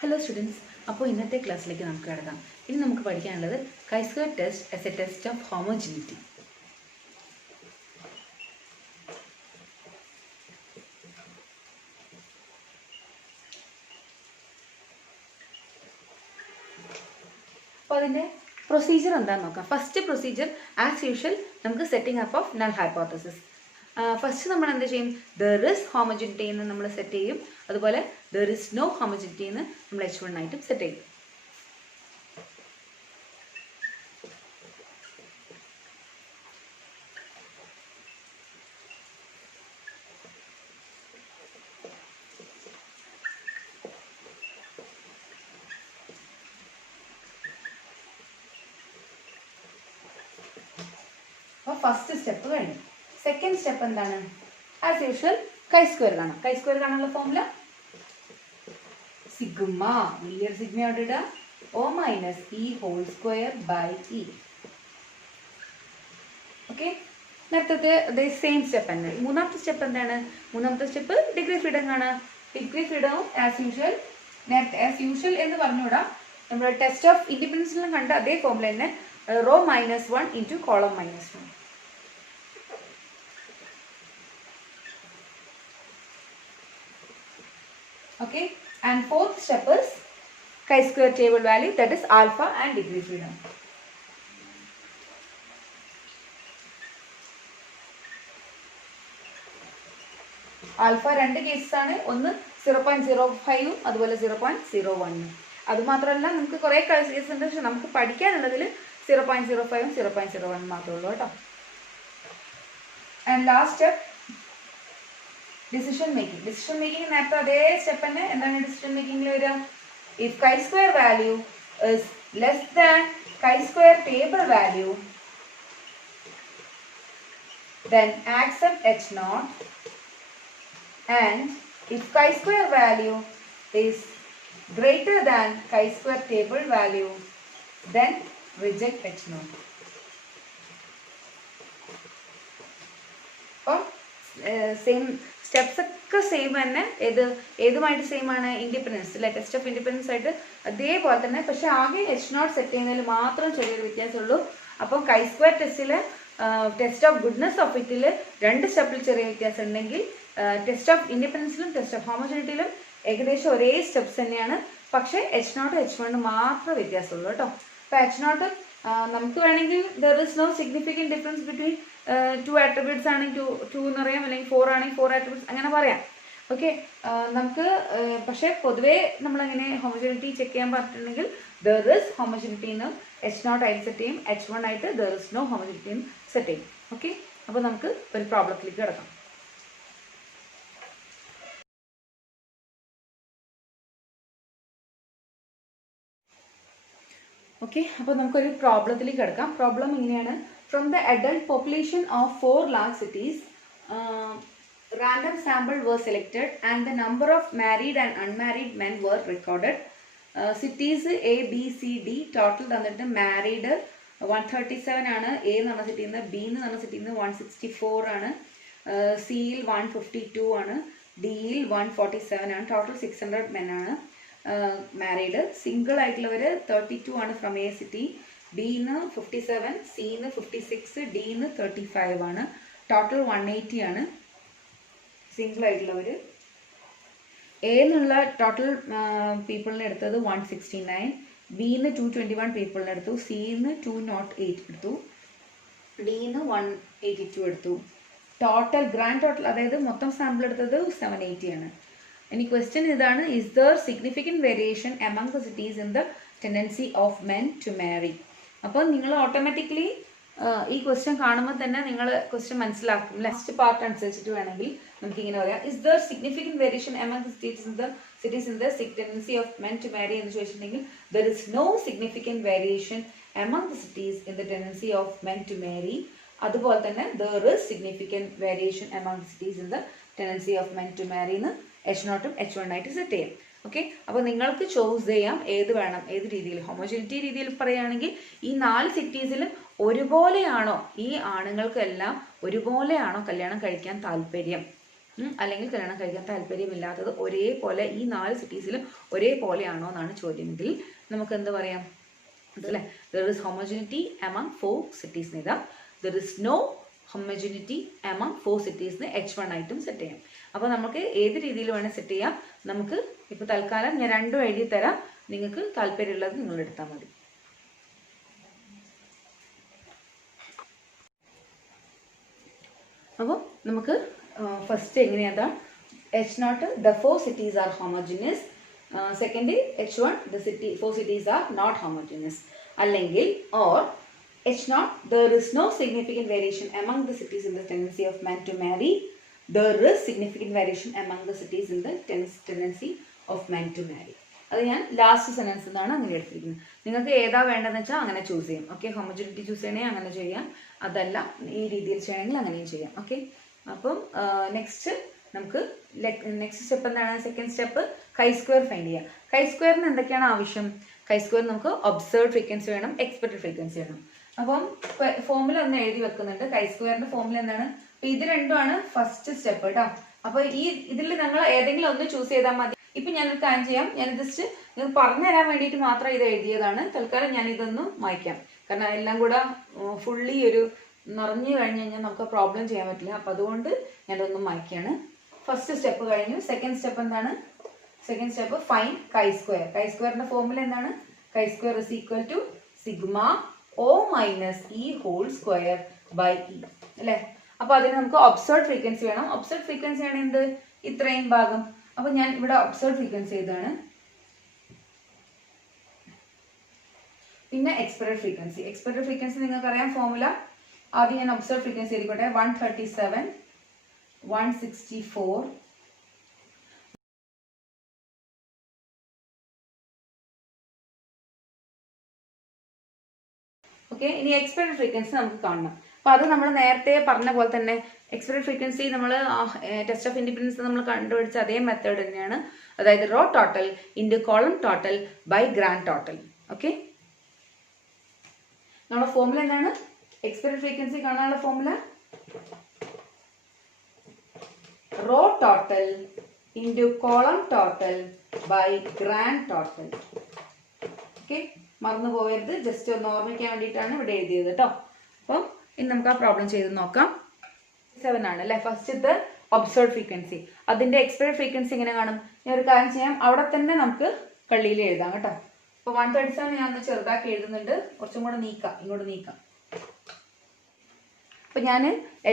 Hello students, അപ്പോൾ ഇന്നത്തെ ക്ലാസ്സിലേക്ക് നമുക്ക് കടക്കാം. ഇനി നമുക്ക് പഠിക്കാനുള്ളത് chi-square test as a test of homogeneity. അപ്പോൾ അതിൻ്റെ പ്രൊസീജിയർ എന്താണെന്ന് നോക്കാം. ഫസ്റ്റ് പ്രൊസീജിയർ ആസ് യൂഷ്വൽ നമുക്ക് setting up of null hypothesis. First നമ്മൾ എന്ത് ചെയ്യും? ദർ ഇസ് ഹോമോജിനിറ്റി എന്ന് നമ്മൾ സെറ്റ് ചെയ്യും. അതുപോലെ ദർ ഇസ് നോ ഹോമോജിനിറ്റി എന്ന് നമ്മൾ H1 ആയിട്ടും സെറ്റ് ചെയ്യും. അപ്പോൾ ഫസ്റ്റ് സ്റ്റെപ്പ് കഴിഞ്ഞു. സെക്കൻഡ് സ്റ്റെപ്പ് എന്താണ്? ആസ് യൂഷ്വൽ chi-square കാണാം. chi-square കാണാനുള്ള ഫോർമുല സിഗ്മ വലിയൊരു സിഗ്മ അവിടെ ഇടുക, O minus E whole square by E. Okay, നേരത്തെ അതേ സെയിം സ്റ്റെപ്പ് തന്നെ. മൂന്നാമത്തെ സ്റ്റെപ്പ് എന്താണ്? മൂന്നാമത്തെ സ്റ്റെപ്പ് ഡിഗ്രി ഫ്രീഡം കാണാം. ഡിഗ്രി ഫ്രീഡവും ആസ് യൂഷ്വൽ എന്ന് പറഞ്ഞുകൂടാ, നമ്മൾ ടെസ്റ്റ് ഓഫ് ഇൻഡിപെൻഡൻസിലും കണ്ട അതേ ഫോർമുല തന്നെ, row -1 into column -1. Okay, and fourth step is chi-square table value, that is alpha and degree freedom. Alpha രണ്ട് കേസസ് ആണ്. ഒന്ന് 0.05 അതുപോലെ 0.01. അതുമാത്രമല്ല നമുക്ക് കുറേ കേസസ് ഉണ്ട്, പക്ഷെ നമുക്ക് പഠിക്കാനുള്ളതിൽ 0.05 0.01 മാത്രമേ ഉള്ളൂ കേട്ടോ. And last step decision making. Decision making നേരത്തെ അതേ സ്റ്റെപ്പ് തന്നെ. എന്താണ് ഡിസിഷൻ മേക്കിംഗിൽ വരിക? If chi-square value is less than chi-square table value, then accept H0, and if chi-square value is greater than chi-square table value, then reject H0. അപ്പോൾ same steps ഒക്കെ same തന്നെ. ഏതുമായിട്ട് same ആണ്? Independence അല്ലെ, test of independence ആയിട്ട് അതേപോലെ തന്നെ. പക്ഷെ ആകെ H0 സെറ്റ് ചെയ്യുന്നതിൽ മാത്രം ചെറിയൊരു വ്യത്യാസമുള്ളൂ. അപ്പം chi-square ടെസ്റ്റിൽ ടെസ്റ്റ് ഓഫ് ഗുഡ്നെസ് ഓഫ് ഇറ്റിൽ രണ്ട് സ്റ്റെപ്പിൽ ചെറിയ വ്യത്യാസം ഉണ്ടെങ്കിൽ ടെസ്റ്റ് ഓഫ് ഇൻഡിപെൻഡൻസിലും ടെസ്റ്റ് ഓഫ് ഹോമോജനിറ്റിയിലും ഏകദേശം ഒരേ സ്റ്റെപ്സ് തന്നെയാണ്. പക്ഷേ H0 H1 മാത്രമേ വ്യത്യാസമുള്ളൂ കേട്ടോ. അപ്പോൾ H0 നമുക്ക് വേണമെങ്കിൽ there is no significant difference between 2 attributes ആണെങ്കിൽ 2 എന്ന് പറയാം, അല്ലെങ്കിൽ 4 ആണെങ്കിൽ 4 ആട്രിബ്യൂട്ട്സ് അങ്ങനെ പറയാം. ഓക്കെ, നമുക്ക് പക്ഷേ പൊതുവേ നമ്മളങ്ങനെ ഹോമോജനിറ്റി ചെക്ക് ചെയ്യാൻ പറഞ്ഞിട്ടുണ്ടെങ്കിൽ ദർ ഇസ് ഹോമോജനിറ്റി എന്ന് H0 ആയിട്ട് സെറ്റ് ചെയ്യും, H1 ആയിട്ട് ദർ ഇസ് നോ ഹോമോജനിറ്റി എന്ന് സെറ്റ് ചെയ്യും. ഓക്കെ, അപ്പോൾ നമുക്ക് ഒരു പ്രോബ്ലത്തിലേക്ക് കിടക്കാം. ഓക്കെ, അപ്പോൾ നമുക്കൊരു പ്രോബ്ലത്തിലേക്ക് കിടക്കാം. പ്രോബ്ലം ഇങ്ങനെയാണ്: from the adult population of 4 large cities, random sample was selected and the number of married and unmarried men were recorded. Cities A, B, C, D total തന്നിട്ട് മാരീഡ് 137 ആണ് എ എന്ന് പറഞ്ഞ സിറ്റിയിൽ നിന്ന്, ബി എന്ന് പറഞ്ഞ സിറ്റിയിൽ നിന്ന് 164 ആണ്, സിയിൽ 152 ആണ്, ഡിയിൽ 147 ആണ്. ടോട്ടൽ 600 men ആണ് മാരീഡ്. സിംഗിൾ ആയിട്ടുള്ളവർ 32 ആണ് ഫ്രം എ സിറ്റി, ബിന്ന് 57, സിന്ന് 56, ഡിന്ന് 35 ആണ്. ടോട്ടൽ 180 ആണ് സിംഗിൾ ആയിട്ടുള്ളവർ. എ എന്നുള്ള ടോട്ടൽ പീപ്പിളിനെ എടുത്തത് 169, ബിന്ന് 221 പീപ്പിളിനെ എടുത്തു, സിന്ന് 208 എടുത്തു, ഡിന്ന് 182 എടുത്തു. ടോട്ടൽ ഗ്രാൻഡ് ടോട്ടൽ അതായത് മൊത്തം സാമ്പിൾ എടുത്തത് 780 ആണ്. ഇനി ക്വസ്റ്റ്യൻ ഇതാണ്: is there significant variation among the cities in the tendency of men to marry? അപ്പോൾ നിങ്ങൾ ഓട്ടോമാറ്റിക്കലി ഈ ക്വസ്റ്റ്യൻ കാണുമ്പോൾ തന്നെ നിങ്ങൾ ക്വസ്റ്റ്യൻ മനസ്സിലാക്കും. ലാസ്റ്റ് പാർട്ട് അനുസരിച്ചിട്ട് വേണമെങ്കിൽ നമുക്ക് ഇങ്ങനെ പറയാം: is there significant variation among the cities in the tendency of men to marry എന്ന് ചോദിച്ചിട്ടുണ്ടെങ്കിൽ there is no significant variation among the cities in the tendency of men to marry. അതുപോലെ തന്നെ there is significant variation among the cities in the tendency of men to marry എന്ന് H0 H1 ആയിട്ട് set ചെയ്യാം. Okay, അപ്പോൾ നിങ്ങൾക്ക് choose ചെയ്യാം ഏത് വേണം, ഏത് രീതിയിൽ. ഹോമോജനിറ്റി രീതിയിൽ പറയുകയാണെങ്കിൽ ഈ 4 സിറ്റീസിലും ഒരുപോലെയാണോ, ഈ ആണുങ്ങൾക്കെല്ലാം ഒരുപോലെയാണോ കല്യാണം കഴിക്കാൻ താല്പര്യം? അല്ലെങ്കിൽ കല്യാണം കഴിക്കാൻ താല്പര്യമില്ലാത്തത് ഒരേപോലെ ഈ 4 സിറ്റീസിലും ഒരേപോലെയാണോ എന്നാണ് ചോദ്യമെങ്കിൽ നമുക്ക് എന്ത് പറയാം അതല്ലേ there is homogeneity among 4 cities എന്ന് എഴുതാം. there is no homogeneity among 4 cities എന്ന് H1 ആയിട്ടും സെറ്റ് ചെയ്യാം. അപ്പോൾ നമുക്ക് ഏത് രീതിയിൽ വേണം സെറ്റ് ചെയ്യാം. നമുക്ക് ഇപ്പോൾ തൽക്കാലം ഞാൻ രണ്ടും എഴുതി തരാം, നിങ്ങൾക്ക് താല്പര്യമുള്ളത് നിങ്ങൾ എടുത്താൽ മതി. അപ്പോൾ നമുക്ക് ഫസ്റ്റ് എങ്ങനെയാണ് H0 the 4 cities are homogeneous. Second H1 the 4 cities are not homogeneous. അല്ലെങ്കിൽ or H0 there is no significant variation among the cities in the tendency of men to marry. There is significant variation among the cities in the tendency of men to marry. അത് ഞാൻ last sentence എന്നാണ് അങ്ങനെ എടുത്തിരിക്കുന്നത്. നിങ്ങൾക്ക് ഏതാ വേണ്ടതെന്ന് വെച്ചാൽ അങ്ങനെ ചൂസ് ചെയ്യാം. ഓക്കെ, ഹോമോജനിറ്റി ചൂസ് ചെയ്യണമെങ്കിൽ അങ്ങനെ ചെയ്യാം, അതല്ല ഈ രീതിയിൽ ചെയ്യണമെങ്കിൽ അങ്ങനെയും ചെയ്യാം. ഓക്കെ, അപ്പം നെക്സ്റ്റ് നമുക്ക് നെക്സ്റ്റ് സ്റ്റെപ്പ് എന്താണ്? Second step chi square find ചെയ്യാം. കൈ സ്ക്വയറിന് എന്തൊക്കെയാണ് ആവശ്യം? കൈ സ്ക്വയർ നമുക്ക് ഒബ്സർവ്ഡ് ഫ്രീക്വൻസി വേണം, എക്സ്പെക്റ്റഡ് ഫ്രീക്വൻസി വേണം. അപ്പം ഫോമുല ഒന്ന് എഴുതി വെക്കുന്നുണ്ട്. കൈ സ്ക്വയറിന്റെ ഫോമുല എന്താണ്? അപ്പൊ ഇത് രണ്ടുമാണ് ഫസ്റ്റ് സ്റ്റെപ്പ് കേട്ടോ. അപ്പൊ ഇതിൽ നിങ്ങൾ ഏതെങ്കിലും ഒന്ന് ചൂസ് ചെയ്താൽ മതി. ഇപ്പൊ ഞാനൊരു കാര്യം ചെയ്യാം, ഞാൻ ജസ്റ്റ് നിങ്ങൾ പറഞ്ഞു തരാൻ വേണ്ടിയിട്ട് മാത്രം ഇത് എഴുതിയതാണ്. തൽക്കാലം ഞാൻ ഇതൊന്ന് മായ്ക്കാം, കാരണം എല്ലാം കൂടെ ഫുള്ളി ഒരു നിറഞ്ഞു കഴിഞ്ഞ് കഴിഞ്ഞാൽ നമുക്ക് പ്രോബ്ലം ചെയ്യാൻ പറ്റില്ല. അപ്പൊ അതുകൊണ്ട് ഞാനതൊന്നും മായ്ക്കാണ്. ഫസ്റ്റ് സ്റ്റെപ്പ് കഴിഞ്ഞു. സെക്കൻഡ് സ്റ്റെപ്പ് എന്താണ്? Second step find chi square. Chi സ്ക്വയറിന്റെ ഫോമുല എന്താണ്? Chi square is equal to sigma O minus E whole square by E അല്ലേ. അപ്പൊ അതിന് നമുക്ക് ഒബ്സർവ്ഡ് ഫ്രീക്വൻസി വേണം. ഒബ്സർവ്ഡ് ഫ്രീക്വൻസി ആണ് എന്ത്? ഇത്രയും ഭാഗം. അപ്പൊ ഞാൻ ഇവിടെ ഒബ്സർവ്ഡ് ഫ്രീക്വൻസി ചെയ്താണ്. പിന്നെ എക്സ്പെക്റ്റഡ് ഫ്രീക്വൻസി. എക്സ്പെക്റ്റഡ് ഫ്രീക്വൻസി നിങ്ങൾക്കറിയാം ഫോമുല. ആദ്യം ഞാൻ ഒബ്സർവ്ഡ് ഫ്രീക്വൻസി എഴുതിക്കോട്ടെ. 137, 164, ഓക്കെ. ഇനി എക്സ്പെക്റ്റഡ് ഫ്രീക്വൻസി നമുക്ക് കാണണം. അപ്പൊ അത് നമ്മൾ നേരത്തെ പറഞ്ഞ പോലെ തന്നെ എക്സ്പെക്റ്റഡ് ഫ്രീക്വൻസി നമ്മൾ ടെസ്റ്റ് ഓഫ് ഇൻഡിപെൻഡൻസ് നമ്മൾ കണ്ടുപിടിച്ച അതേ മെത്തേഡ് തന്നെയാണ്. അതായത് row total into column total by grand total. Okay, നമ്മുടെ ഫോമുല എന്താണ്? എക്സ്പെക്റ്റഡ് ഫ്രീക്വൻസി കാണാനുള്ള formula row total into column total by grand total. Okay, മറന്നു പോകരുത്. ജസ്റ്റ് ഒന്ന് ഓർമ്മിക്കാൻ വേണ്ടിയിട്ടാണ് ഇവിടെ എഴുതിയത് കേട്ടോ. അപ്പം ഇനി നമുക്ക് ആ പ്രോബ്ലം ചെയ്ത് നോക്കാം. 7 ആണ് അല്ലെ ഫസ്റ്റത്തെ ഒബ്സർവ്ഡ് ഫ്രീക്വൻസി. അതിന്റെ എക്സ്പെക്റ്റഡ് ഫ്രീക്വൻസി എങ്ങനെ കാണും? ഞാൻ ഒരു കാര്യം ചെയ്യാം, അവിടെ തന്നെ നമുക്ക് കള്ളിയിൽ എഴുതാം കേട്ടോ. അപ്പൊ 137 ഞാൻ ഒന്ന് ചെറുതാക്കി എഴുതുന്നുണ്ട്. കുറച്ചും കൂടെ നീക്കാം, ഇങ്ങോട്ട് നീക്കാം. അപ്പൊ ഞാൻ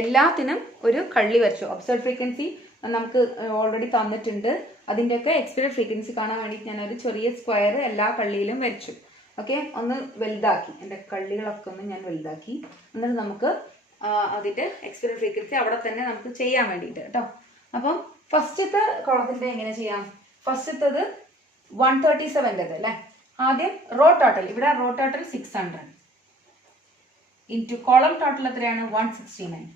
എല്ലാത്തിനും ഒരു കള്ളി വരച്ചു. ഒബ്സർവ്ഡ് ഫ്രീക്വൻസി നമുക്ക് ഓൾറെഡി തന്നിട്ടുണ്ട്. അതിൻ്റെയൊക്കെ എക്സ്പെക്റ്റഡ് ഫ്രീക്വൻസി കാണാൻ വേണ്ടിയിട്ട് ഞാനൊരു ചെറിയ സ്ക്വയർ എല്ലാ കള്ളിയിലും വരച്ചു. ഓക്കെ, ഒന്ന് വലുതാക്കി, എൻ്റെ കള്ളികളൊക്കെ ഒന്ന് ഞാൻ വലുതാക്കി. എന്നിട്ട് നമുക്ക് അതിൻ്റെ എക്സ്പെക്റ്റഡ് ഫ്രീക്വൻസി അവിടെ തന്നെ നമുക്ക് ചെയ്യാൻ വേണ്ടിയിട്ട് കേട്ടോ. അപ്പം ഫസ്റ്റത്തെ കോളത്തിൻ്റെ എങ്ങനെ ചെയ്യാം? ഫസ്റ്റത്തത് 137 അല്ലേ. ആദ്യം റോ ടോട്ടൽ, ഇവിടെ row total 600 into column total എത്രയാണ്? 169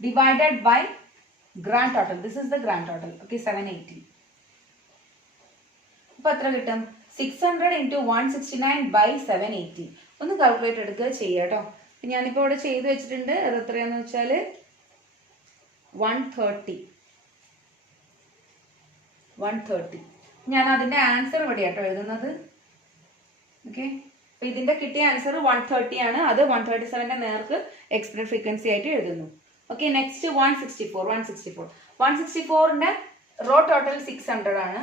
divided by grand total. This is the grand total. Okay, 780. അപ്പൊ എത്ര കിട്ടും? 600 ഇൻറ്റു 169 ബൈ 780. ഒന്ന് കാൽക്കുലേറ്റ് എടുക്കുക ചെയ്യുക കേട്ടോ. ഞാനിപ്പോൾ ഇവിടെ ചെയ്ത് വെച്ചിട്ടുണ്ട്. അത് എത്രയാന്ന് വെച്ചാൽ 130. ഞാൻ അതിന്റെ ആൻസർ ഇവിടെ കേട്ടോ എഴുതുന്നത്. ഓക്കെ, അപ്പൊ ഇതിന്റെ കിട്ടിയ ആൻസർ 130 ആണ്. അത് 137ന്റെ നേർക്ക് എക്സ്പെക്റ്റഡ് ഫ്രീക്വൻസി ആയിട്ട് എഴുതുന്നു. ഓക്കെ, നെക്സ്റ്റ് 164ന്റെ റോ ടോട്ടൽ 600 ആണ്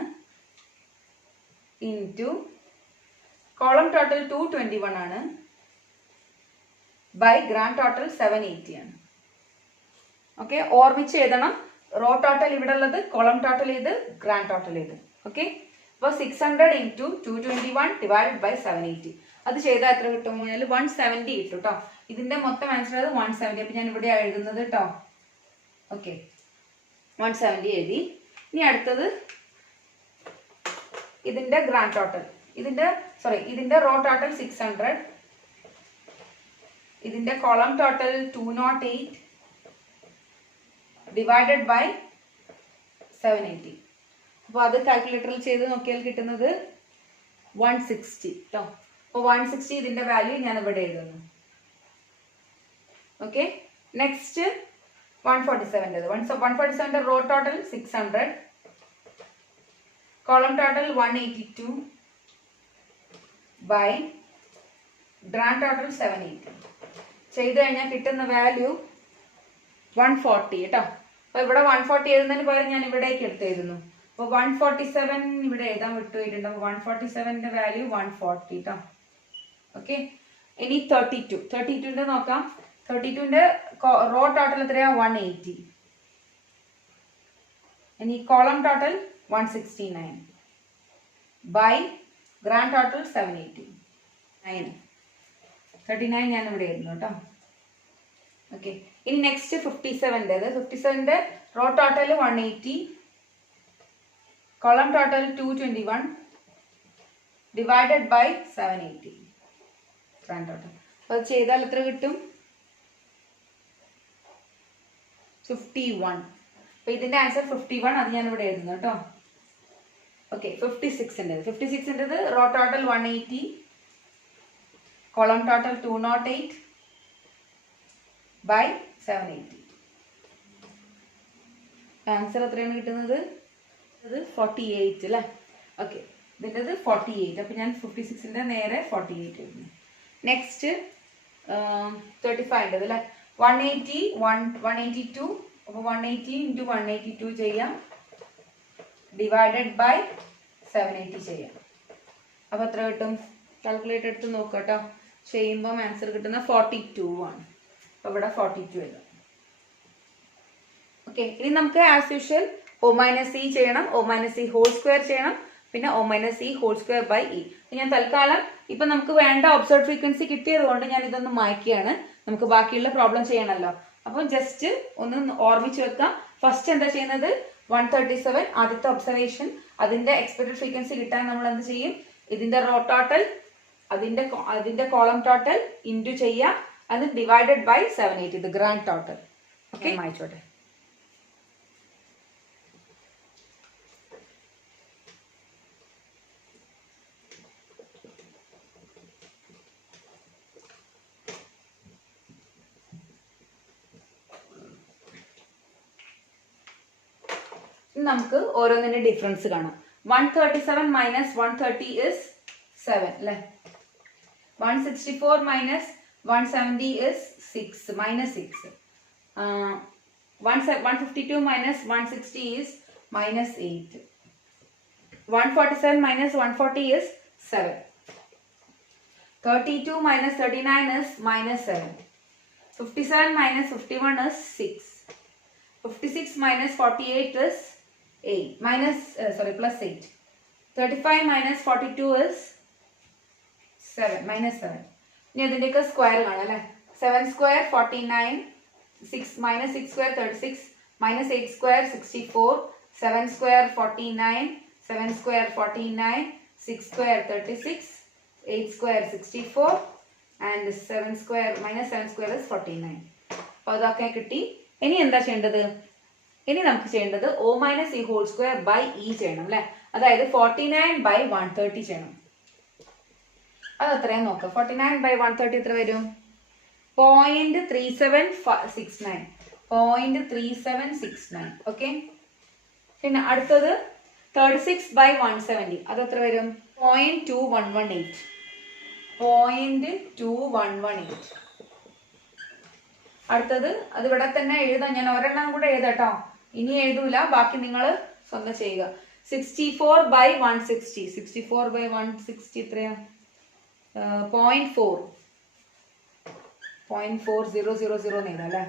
ഇൻറ്റു കോളം ടോട്ടൽ 221 ആണ് ബൈ ഗ്രാൻഡ് ടോട്ടൽ 780 ആണ്. ഓക്കെ, ഓർമ്മിച്ച് എഴുതണം. റോ ടോട്ടൽ ഇവിടെ ഉള്ളത്, കോളം ടോട്ടൽ ഇത്, ഗ്രാൻഡ് ടോട്ടൽ ഇത്. ഓക്കെ, അപ്പോൾ 600 ഇൻറ്റു 221 ഡിവൈഡഡ് ബൈ 780. അത് ചെയ്താൽ എത്ര കിട്ടും? 170 കിട്ടും കേട്ടോ. ഇതിന്റെ മൊത്തം ആൻസർ അത് 170. അപ്പൊ ഞാൻ ഇവിടെ എഴുതുന്നത് കേട്ടോ. ഓക്കെ, 170 എഴുതി. ഇനി അടുത്തത് ഇതിന്റെ ഗ്രാൻഡ് ടോട്ടൽ. ഇതിന്റെ റോ ടോട്ടൽ 600, ഇതിന്റെ കോളം ടോട്ടൽ 208 ഡിവൈഡഡ് ബൈ 780. അപ്പോൾ അത് കാൽക്കുലേറ്ററിൽ ചെയ്ത് നോക്കിയാൽ കിട്ടുന്നത് 160 കേട്ടോ. അപ്പോൾ 160 ഇതിന്റെ വാല്യൂ ഞാൻ ഇവിടെ എഴുതുന്നു. Okay, next 147. 147 row total 600. Column total 182 by grand total 780. ചെയ്ത് കഴിഞ്ഞാൽ കിട്ടുന്ന വാല്യൂ 140 കേട്ടോ. അപ്പോൾ ഇവിടെ 140 എഴുതുന്നതിന് പകരം ഞാൻ ഇവിടേക്ക് എടുത്തായിരുന്നു. അപ്പോൾ 147 ഇവിടെ എഴുതാൻ വിട്ടുപോയിട്ടുണ്ട്. അപ്പോൾ 147ന്റെ വാല്യൂ 140 കേട്ടോ. ഓക്കെ. ഇനി 32ന്റെ നോക്കാം. 32ന്റെ റോ ടോട്ടൽ എത്രയാ? 180. ഇനി column total 169 by grand total 780. 39 ഞാൻ ഇവിടെ എഴുതുന്നു കേട്ടോ. ഓക്കെ. ഇനി നെക്സ്റ്റ് 57ന്റേത്. 57ന്റെ row total 180, column total 221 divided by 780 grand total. അപ്പോൾ അത് ചെയ്താൽ എത്ര കിട്ടും? 51. അപ്പോൾ ഇതിന്റെ ആൻസർ 51. അത് ഞാൻ ഇവിടെ എഴുതുന്നു കേട്ടോ. ഓക്കെ. 56ന്റേത് row total 180, column total 208 by 780. Answer എത്രയാണ് കിട്ടുന്നത്? ഇത് 48 അല്ലേ? ഓക്കെ. ഇതിൻ്റെത് 48. അപ്പം ഞാൻ 56ന്റെ നേരെ 48 എഴുതുന്നു. നെക്സ്റ്റ് 35ൻ്റെത് അല്ലേ? 180 182. അപ്പോൾ 180 × 182 ചെയ്യാം, ഡിവൈഡഡ് ബൈ 780 ചെയ്യാം. അപ്പോൾ എത്ര കിട്ടും? കാൽക്കുലേറ്റർ എടുത്ത് നോക്കാം കേട്ടോ. ചെയ്യുമ്പോൾ ആൻസർ കിട്ടുന്ന 42 ആണ്. അപ്പോൾ ഇവിടെ 42 എഴുതാം. ഓക്കെ. ഇനി നമുക്ക് ആസ് യൂഷ്വൽ O - E ചെയ്യണം, O - E ഹോൾ സ്ക്വയർ ചെയ്യണം, പിന്നെ O - E whole square by E. ഞാൻ തൽക്കാലം ഇപ്പം നമുക്ക് വേണ്ട ഒബ്സർവ്ഡ് ഫ്രീക്വൻസി കിട്ടിയത് കൊണ്ട് ഞാൻ ഇതൊന്ന് മായ്ക്കുകയാണ്. നമുക്ക് ബാക്കിയുള്ള പ്രോബ്ലം ചെയ്യണമല്ലോ. അപ്പം ജസ്റ്റ് ഒന്ന് ഓർമ്മിച്ച് വെക്കാം. ഫസ്റ്റ് എന്താ ചെയ്യുന്നത്? 137 ആദ്യത്തെ ഒബ്സർവേഷൻ. അതിന്റെ എക്സ്പെക്റ്റഡ് ഫ്രീക്വൻസി കിട്ടാൻ നമ്മൾ എന്ത് ചെയ്യും? ഇതിന്റെ റോ ടോട്ടൽ അതിന്റെ കോളം ടോട്ടൽ ഇൻറ്റു ചെയ്യാം, അത് ഡിവൈഡഡ് ബൈ 780, ഇത് ഗ്രാൻഡ് ടോട്ടൽ. ഓക്കെ. മായിച്ചോട്ടെ. നമുക്ക് ഓരോന്നിന്റെ ഡിഫറൻസ് കാണാം. 137 - 130 is 7 അല്ലേ? 164 - 170 is 6 -6. 152 - 160 is -8. 147 - 140 is 7. 32 - 39 is -7. 57 - 51 is 6. 56 - 48 is 8 plus 8. 35 - 42 is 7 -7. ഇനി അതിൻ്റെയൊക്കെ സ്ക്വയർ കാണാം അല്ലേ? 7 square 49, 6 - 6 square 36, -8 square 64, 7 square 49, 7 square 49, 6 square 36, 8 square 64, and 7 square is 49. അപ്പോൾ അതൊക്കെ കിട്ടി. ഇനി എന്താ ചെയ്യേണ്ടത്? ഇനി നമുക്ക് ചെയ്യേണ്ടത് O - E whole square by E ചെയ്യണം അല്ലേ? അതായത് 49 ബൈ 130 ചെയ്യണം. അത് എത്രയാന്ന് നോക്കാം. 49 ബൈ 130 എത്ര വരും? 0.3769. 0.3769. ഓക്കെ. പിന്നെ അടുത്തത് 36 ബൈ 170, അത് എത്ര വരും? 0.2118. 0.2118. അടുത്തത് അത് ഇവിടെ തന്നെ എഴുതാം. ഞാൻ ഒരെണ്ണം കൂടെ എഴുതാട്ടോ, ഇനി എഴുതൂല, ബാക്കി നിങ്ങൾ സ്വന്തം ചെയ്യുക. 64 ബൈ 160. 64 ബൈ 160 എത്രയാ? 0.4000 എഴുതാം അല്ലേ?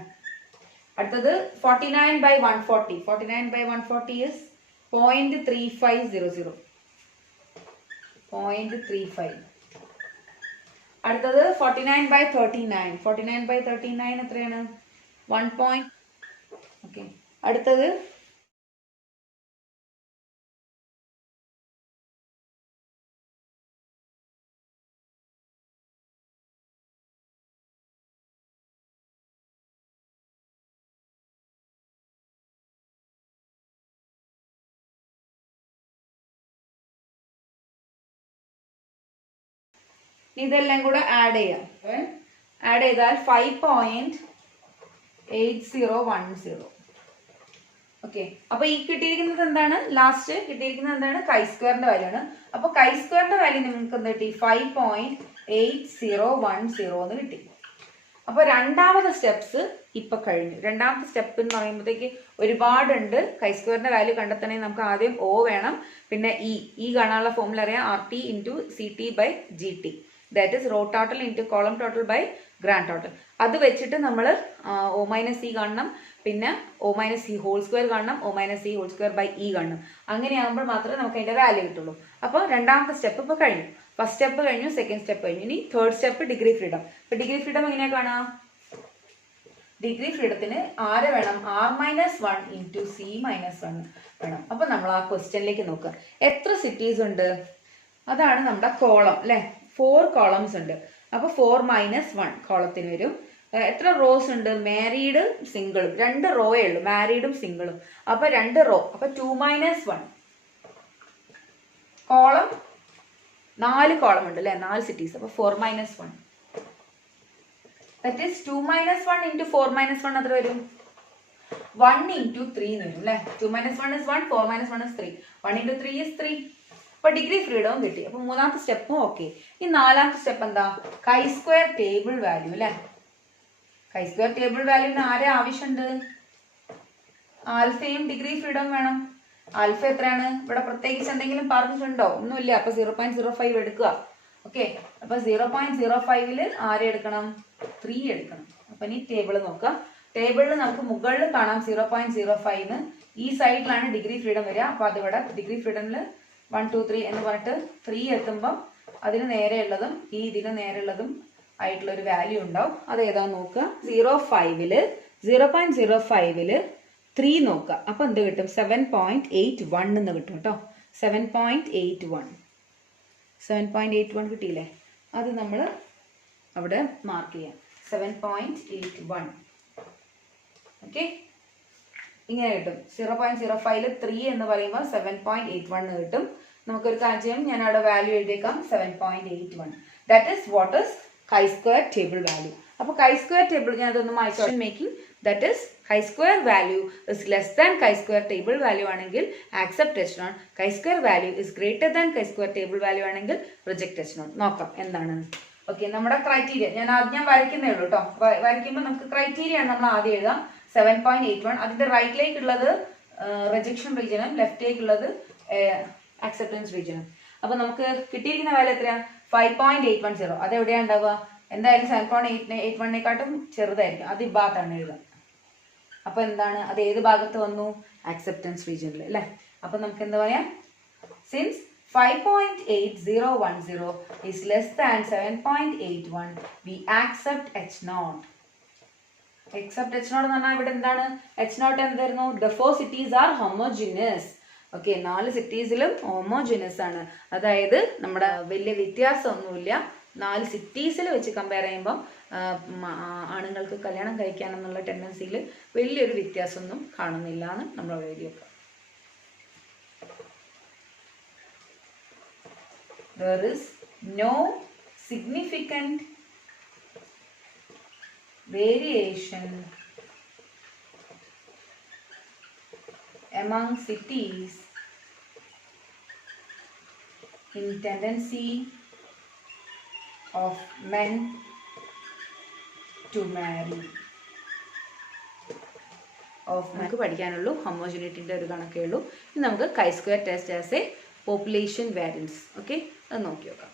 അടുത്തത് 49 ബൈ 140. 49 by 140 is 0.3500. 0.35. അടുത്തത് 49 ബൈ 39. 49 ബൈ 39 എത്രയാണ്? 1. ഓക്കെ. അടുത്തത് ഇതെല്ലാം കൂടെ ആഡ് ചെയ്യാം. ആഡ് ചെയ്താൽ 5.8 8010. ഓക്കെ, അപ്പൊ ഈ കിട്ടിയിരിക്കുന്നത് എന്താണ്? ലാസ്റ്റ് കിട്ടിയിരിക്കുന്നത് എന്താണ്? കൈ സ്ക്വയറിന്റെ വാല്യൂ ആണ്. അപ്പൊ കൈ സ്ക്വയറിന്റെ വാല്യൂ നിങ്ങൾക്ക് എന്ത് കിട്ടി? 5.8010 എന്ന് കിട്ടി. അപ്പൊ രണ്ടാമത്തെ സ്റ്റെപ്സ് ഇപ്പൊ കഴിഞ്ഞു. രണ്ടാമത്തെ സ്റ്റെപ്പ് എന്ന് പറയുമ്പോഴത്തേക്ക് ഒരുപാടുണ്ട്. കൈ സ്ക്വയറിന്റെ വാല്യൂ കണ്ടെത്തണമെങ്കിൽ നമുക്ക് ആദ്യം O വേണം, പിന്നെ ഈ കാണാനുള്ള ഫോമുല അറിയാം, RT × CT / GT, that is row total × column total by grand total. അത് വെച്ചിട്ട് നമ്മൾ O - C കാണണം, പിന്നെ O - C ഹോൾ സ്ക്വയർ കാണണം, O - C whole square by E കാണണം. അങ്ങനെയാകുമ്പോൾ മാത്രമേ നമുക്ക് അതിന്റെ വാല്യൂ കിട്ടുള്ളൂ. അപ്പോൾ രണ്ടാമത്തെ സ്റ്റെപ്പ് ഇപ്പോൾ കഴിഞ്ഞു. ഫസ്റ്റ് സ്റ്റെപ്പ് കഴിഞ്ഞു, സെക്കൻഡ് സ്റ്റെപ്പ് കഴിഞ്ഞു. ഇനി തേർഡ് സ്റ്റെപ്പ് ഡിഗ്രി ഫ്രീഡം. ഇപ്പൊ ഡിഗ്രി ഫ്രീഡം എങ്ങനെയാ കാണാം? ഡിഗ്രി ഫ്രീഡത്തിന് ആരെ വേണം? R - 1 × C - 1 വേണം. അപ്പൊ നമ്മൾ ആ ക്വസ്റ്റ്യനിലേക്ക് നോക്കുക. എത്ര സിറ്റീസ് ഉണ്ട്? അതാണ് നമ്മുടെ കോളം അല്ലെ. 4 കോളംസ് ഉണ്ട്. അപ്പൊ 4 - 1 കോളത്തിന് വരും. എത്ര റോസ് ഉണ്ട്? മാരീഡ് സിംഗിളും 2 റോയേ ഉള്ളൂ, മാരീഡും സിംഗിളും. അപ്പൊ 2 റോ, അപ്പൊ 2 - 1 കോളം. 4 കോളം ഉണ്ട് അല്ലെ, 4 സിറ്റീസ്. അപ്പൊ 4 - 1, that is 2 - 1 × 4 - 1 എത്ര വരും? 1 × 3 എന്ന് വരും അല്ലെ. 2 - 1 is 1, 4 - 1 is 3, 1 × 3 is 3. അപ്പൊ ഡിഗ്രി ഫ്രീഡവും കിട്ടി. അപ്പൊ മൂന്നാമത്തെ സ്റ്റെപ്പും ഓക്കെ. ഈ നാലാമത്തെ സ്റ്റെപ്പ് എന്താ? കൈ സ്ക്വയർ ടേബിൾ വാല്യൂ അല്ലെ. കൈ സ്ക്വയർ ടേബിൾ വാല്യൂവിന് ആരെ ആവശ്യമുണ്ട്? ആൽഫയും ഡിഗ്രി ഫ്രീഡം വേണം. ആൽഫ എത്രയാണ്? ഇവിടെ പ്രത്യേകിച്ച് എന്തെങ്കിലും പറഞ്ഞിട്ടുണ്ടോ? ഒന്നുമില്ല. അപ്പൊ 0.05 എടുക്കുക. ഓക്കെ, അപ്പൊ 0.05 ആരെ എടുക്കണം? 3 എടുക്കണം. അപ്പൊ ഇനി ടേബിൾ നോക്കാം. ടേബിളിൽ നമുക്ക് മുകളിൽ കാണാം 0.05. ഈ സൈഡിലാണ് ഡിഗ്രി ഫ്രീഡം വരിക. അപ്പൊ അതിവിടെ ഡിഗ്രി ഫ്രീഡമിൽ 1 2 3 എന്ന് പറഞ്ഞിട്ട് 3 എത്തുമ്പോൾ അതിന് നേരെയുള്ളതും ഈ ഇതിന് നേരെയുള്ളതും ആയിട്ടുള്ള ഒരു വാല്യൂ ഉണ്ടാവും. അത് ഏതാന്ന് നോക്കുക. 0.05 3 നോക്കുക. അപ്പൊ എന്ത് കിട്ടും? 7.81 എന്ന് കിട്ടും കേട്ടോ. 7.81 കിട്ടിയില്ലേ? അത് നമ്മൾ അവിടെ മാർക്ക് ചെയ്യാം. 7.81. ഓക്കെ, ഇങ്ങനെ കിട്ടും. 0.05 3 എന്ന് പറയുമ്പോൾ 7.81 കിട്ടും. നമുക്കൊരു കാര്യം ചെയ്യാം, ഞാൻ അവിടെ വാല്യൂ എഴുതിയേക്കാം 7.81. That is what is chi square table value. അപ്പൊ കൈ സ്ക്വയർ ടേബിൾ ഞാൻ അതൊന്ന് മാറ്റി making. That is chi square value is less than chi square table value ആണെങ്കിൽ accept H0. Chi square value is greater than chi square table value ആണെങ്കിൽ reject H0. നോക്കാം എന്താണ്. Okay, നമ്മുടെ criteria ഞാൻ വരയ്ക്കുന്നേ ഉള്ളൂ കേട്ടോ. വരയ്ക്കുമ്പോൾ നമുക്ക് ക്രൈറ്റീരിയ ആണ് നമ്മൾ ആദ്യം എഴുതാം. 7.81. അതിന്റെ റൈറ്റിലേക്കുള്ളത് റിജക്ഷൻ റീജിയനും ലെഫ്റ്റിലേക്കുള്ളത് ആക്സെപ്റ്റൻസ് റീജിയനും. അപ്പൊ നമുക്ക് കിട്ടിയിരിക്കുന്ന വാല്യൂ എത്രയാണ്? 5.810. അതെവിടെയാണ് ഉണ്ടാവുക? എന്തായാലും 7.81 ചെറുതായിരിക്കും. അത് ഈ ഭാഗത്താണ് എഴുതുക. അപ്പൊ എന്താണ്? അത് ഏത് ഭാഗത്ത് വന്നു? ആക്സെപ്റ്റൻസ് റീജിയനിൽ അല്ലെ. അപ്പൊ നമുക്ക് എന്താ പറയാം? Since 5.8010 is less than 7.81, we accept H0. Accept H0 എന്ന് പറഞ്ഞാൽ ഇവിടെ എന്താണ്? H0 എന്തായിരുന്നു? The 4 cities are homogeneous. Okay, 4 സിറ്റീസിലും ഹോമോജിനസ് ആണ്. അതായത് നമ്മുടെ വലിയ വ്യത്യാസമൊന്നുമില്ല. 4 സിറ്റീസിൽ വെച്ച് കമ്പയർ ചെയ്യുമ്പോൾ ആണുങ്ങൾക്ക് കല്യാണം കഴിക്കാനെന്നുള്ള ടെൻഡൻസിയിൽ വലിയൊരു വ്യത്യാസമൊന്നും കാണുന്നില്ല എന്ന് നമ്മൾ എഴുതി വെക്കാം. There is no significant variation among cities in tendency of men to marry. നമുക്ക് പഠിക്കാനുള്ളൂ ഹോമോജിനിറ്റിന്റെ ഒരു കണക്കേ ഉള്ളൂ. ഇനി നമുക്ക് chi square test as A population variance. Okay, അത് നോക്കി നോക്കാം.